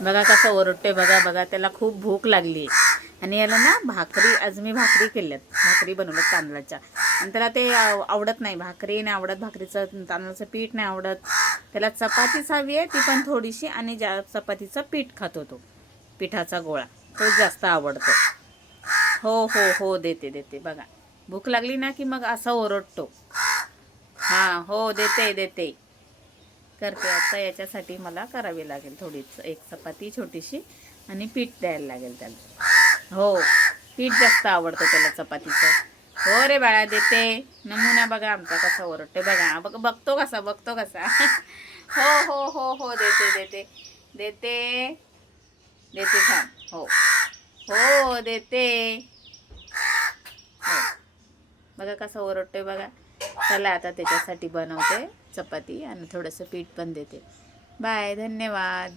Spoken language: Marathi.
बघा कसं ओरडते, बघा बघा, त्याला खूप भूक लागली आणि याला ना भाकरी, आज मी भाकरी केल्यात, भाकरी बनवल्यात तांदळाच्या. आणि त्याला ते आवडत नाही, भाकरी नाही आवडत, भाकरीचं तांदळाचं पीठ नाही आवडत त्याला. चपातीच हवी आहे, ती पण थोडीशी, आणि चपातीचं पीठ खात होतो, पिठाचा गोळा तो जास्त आवडतो. हो हो हो, देते देते. बघा भूक लागली ना की मग असं ओरडतो. हां हो, देते देते, करते. आता याच्यासाठी मला करावी लागेल थोडीच, एक चपाती छोटीशी, आणि पीठ द्यायला लागेल त्याला. हो, पीठ जास्त आवडतं त्याला चपातीचं. हो रे बाळा, देते. नमुना बघा आमचा कसा ओरडते, बघा बघ, बघतो कसा, बघतो कसा. हो हो हो हो, देते देते देते देते, थांब. हो हो, देते. हो, बघा कसं ओरडतोय बघा. चला आता त्याच्यासाठी बनवते चपाती आणि थोडंसं पीठ पण देते. बाय, धन्यवाद.